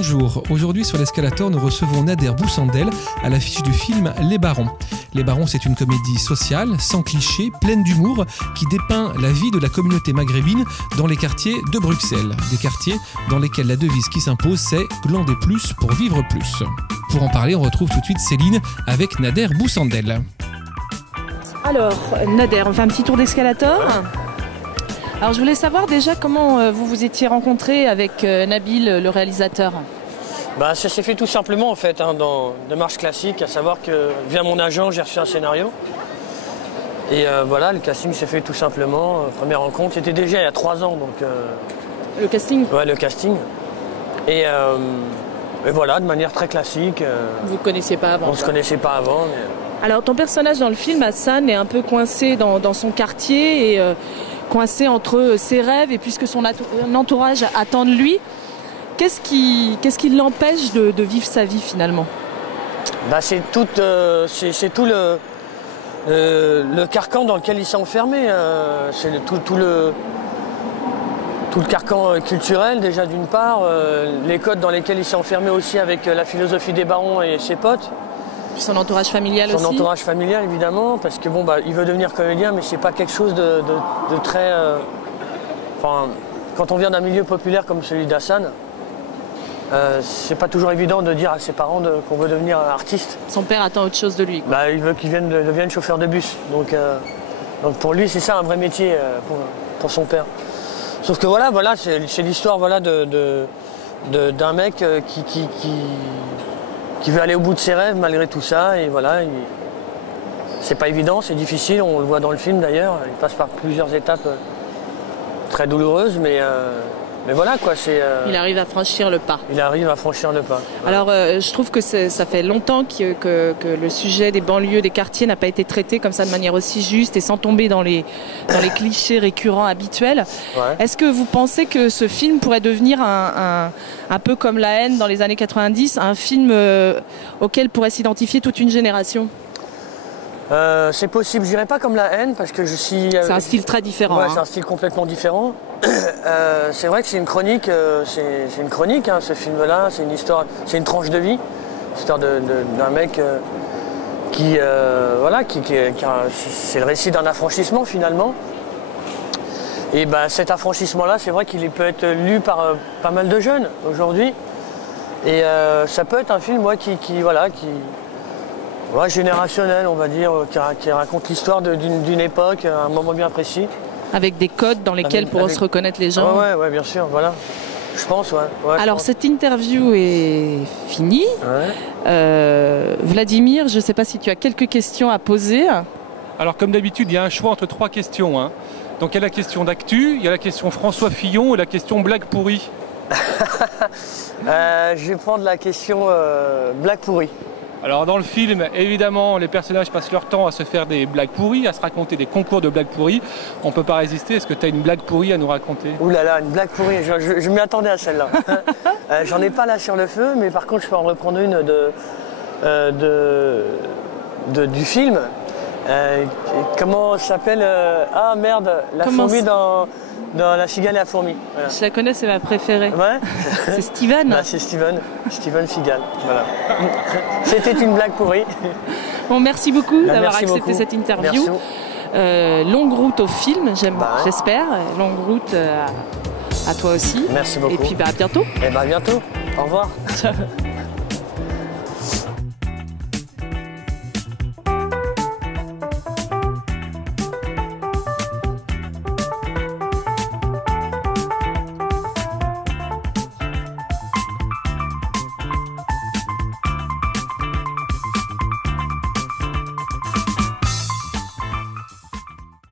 Bonjour, aujourd'hui sur l'Escalator, nous recevons Nader Boussandel à l'affiche du film Les Barons. Les Barons, c'est une comédie sociale, sans clichés, pleine d'humour, qui dépeint la vie de la communauté maghrébine dans les quartiers de Bruxelles. Des quartiers dans lesquels la devise qui s'impose, c'est « glander plus pour vivre plus ». Pour en parler, on retrouve tout de suite Céline avec Nader Boussandel. Alors, Nader, on fait un petit tour d'escalator. Alors, je voulais savoir déjà comment vous vous étiez rencontré avec Nabil, le réalisateur. Ça s'est fait tout simplement en fait, dans démarche classique, à savoir que via mon agent, j'ai reçu un scénario. Et voilà, le casting s'est fait tout simplement. Première rencontre, c'était déjà il y a 3 ans. Donc, le casting? Ouais, le casting. Et voilà, de manière très classique. Vous ne connaissiez pas avant? On ne se connaissait pas avant. Mais... Alors, ton personnage dans le film, Hassan, est un peu coincé dans son quartier et coincé entre ses rêves et puisque son entourage attend de lui. Qu'est-ce qui l'empêche de vivre sa vie finalement? C'est tout le carcan dans lequel il s'est enfermé. C'est tout le carcan culturel déjà d'une part, les codes dans lesquels il s'est enfermé aussi avec la philosophie des barons et ses potes. Son entourage familial aussi. Son entourage familial évidemment, parce que il veut devenir comédien, mais c'est pas quelque chose de très... quand on vient d'un milieu populaire comme celui d'Hassan, c'est pas toujours évident de dire à ses parents qu'on veut devenir artiste. Son père attend autre chose de lui, quoi. Il veut qu'il devienne chauffeur de bus. Donc pour lui, c'est ça un vrai métier pour son père. Sauf que voilà c'est l'histoire d'un mec qui veut aller au bout de ses rêves malgré tout ça. Et voilà, c'est pas évident, c'est difficile, on le voit dans le film d'ailleurs. Il passe par plusieurs étapes très douloureuses, mais voilà quoi. Il arrive à franchir le pas. Il arrive à franchir le pas. Voilà. Alors je trouve que ça fait longtemps que le sujet des banlieues, des quartiers n'a pas été traité comme ça de manière aussi juste et sans tomber dans les clichés récurrents habituels. Ouais. Est-ce que vous pensez que ce film pourrait devenir un peu comme La Haine dans les années 90, un film auquel pourrait s'identifier toute une génération? C'est possible, je dirais pas comme La Haine parce que je suis... C'est un style très différent. Ouais, c'est un style complètement différent. C'est vrai que c'est une chronique, ce film-là, c'est une histoire, c'est une tranche de vie, l'histoire d'un mec c'est le récit d'un affranchissement finalement. Et cet affranchissement-là, c'est vrai qu'il peut être lu par pas mal de jeunes aujourd'hui. Et ça peut être un film générationnel, on va dire, qui raconte l'histoire d'une époque, à un moment bien précis. Avec des codes dans lesquels pourront se reconnaître les gens. Ouais, bien sûr, voilà. Je pense, ouais. Alors, cette interview est finie. Ouais. Vladimir, je ne sais pas si tu as quelques questions à poser. Alors, comme d'habitude, il y a un choix entre 3 questions. Donc, il y a la question d'actu, il y a la question François Fillon et la question blague pourrie. Je vais prendre la question blague pourrie. Alors dans le film, évidemment, les personnages passent leur temps à se faire des blagues pourries, à se raconter des concours de blagues pourries. On ne peut pas résister. Est-ce que tu as une blague pourrie à nous raconter? Ouh là là, une blague pourrie, je m'y attendais à celle-là. J'en ai pas là sur le feu, mais par contre, je peux en reprendre une du film. Comment s'appelle Ah merde, fourmi dans La cigale et la fourmi. Voilà. Je la connais, c'est ma préférée. Ouais. C'est Steven. C'est Steven Seagal. Voilà. C'était une blague pourrie. Bon, merci beaucoup d'avoir accepté cette interview. Longue route au film, j'espère. Longue route à toi aussi. Merci beaucoup. Et puis à bientôt. À bientôt. Au revoir. Ciao.